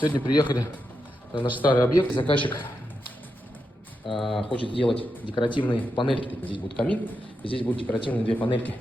Сегодня приехали на наш старый объект. Заказчик хочет сделать декоративные панельки. Здесь будет камин, здесь будут декоративные две панельки.